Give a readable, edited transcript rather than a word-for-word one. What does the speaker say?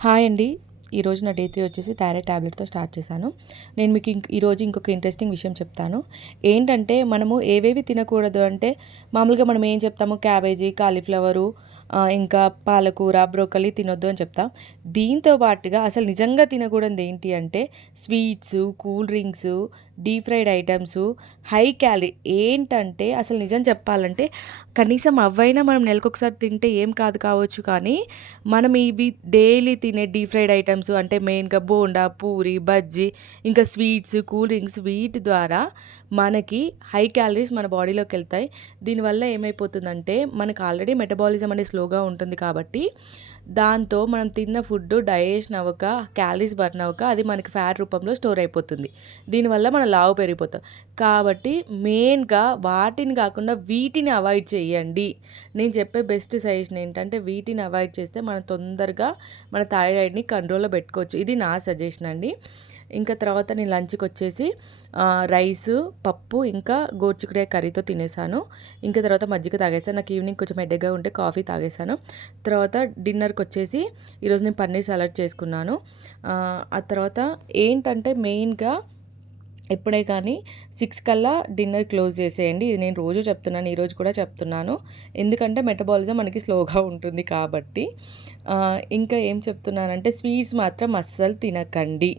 Hi అండి. ఈరోజు నా డే 3 వచ్చేసి థైరాయిడ్ టాబ్లెట్‌తో స్టార్ట్ చేశాను. నేను మీకు ఈరోజు ఇంకొక ఇంట్రెస్టింగ్ విషయం చెప్తాను. ఏంటంటే మనము ఏవేవి తినకూడదు అంటే మామూలుగా మనం ఏం చెప్తాము క్యాబేజీ, కాలీఫ్లవరు ఇంకా పాలకూర, బ్రోకలీ తినొద్దు అని చెప్తాం. దీంతో పాటుగా అసలు నిజంగా తినకూడనిది ఏంటి అంటే sweets, cool drinks, deep fried items, high calorie ఏంటంటే అసలు నిజం చెప్పాలంటే కనీసం అవైనా మనం నెలకొకసారి తింటే ఏం కాదు కావచ్చు కానీ మనం ఇవి డైలీ తినే డీప్ ఫ్రైడ్ ఐటమ్స్ అంటే మెయిన్‌గా బోండా, పూరి, బజ్జీ, ఇంకా స్వీట్స్, కూల్ డ్రింక్స్ వీటి ద్వారా మనకి హై క్యాలరీస్ మన బాడీలోకెళ్తాయి. దీనివల్ల ఏమైపోతుందంటే మనకు ఆల్రెడీ మెటబాలిజం అనేది స్లోగా ఉంటుంది కాబట్టి దాంతో మనం తిన్న ఫుడ్డు డైజెషన్ అవ్వక, క్యాలరీస్ బర్న్ అవ్వక అది మనకి ఫ్యాట్ రూపంలో స్టోర్ అయిపోతుంది. దీనివల్ల మనం లావు పెరిగిపోతాం. కాబట్టి మెయిన్‌గా వాటిని కాకుండా వీటిని అవాయిడ్ చేయండి. నేను చెప్పే బెస్ట్ సజెషన్ ఏంటంటే వీటిని అవాయిడ్ చేస్తే మనం తొందరగా మన థైరాయిడ్‌ని కంట్రోల్‌లో పెట్టుకోవచ్చు. ఇది నా సజెషన్ అండి. ఇంకా తర్వాత నేను లంచ్‌కొచ్చేసి రైసు, పప్పు ఇంకా గోరుచిక్కుడుకాయ కర్రీతో తినేసాను. ఇంకా తర్వాత మజ్జిగ తాగేసాను. నాకు ఈవినింగ్ కొంచెం హెడేక్‌గా ఉంటే కాఫీ తాగేసాను. తర్వాత డిన్నర్‌కొచ్చేసి ఈరోజు నేను పన్నీర్ సలాడ్ చేసుకున్నాను. ఆ తర్వాత ఏంటంటే మెయిన్‌గా ఎప్పుడే కానీ 6 కల్లా డిన్నర్ క్లోజ్ చేసేయండి. ఇది నేను రోజు చెప్తున్నాను. ఈరోజు కూడా చెప్తున్నాను. ఎందుకంటే మెటబాలిజం మనకి స్లోగా ఉంటుంది కాబట్టి. ఇంకా ఏం చెప్తున్నానంటే స్వీట్స్ మాత్రం అస్సలు తినకండి.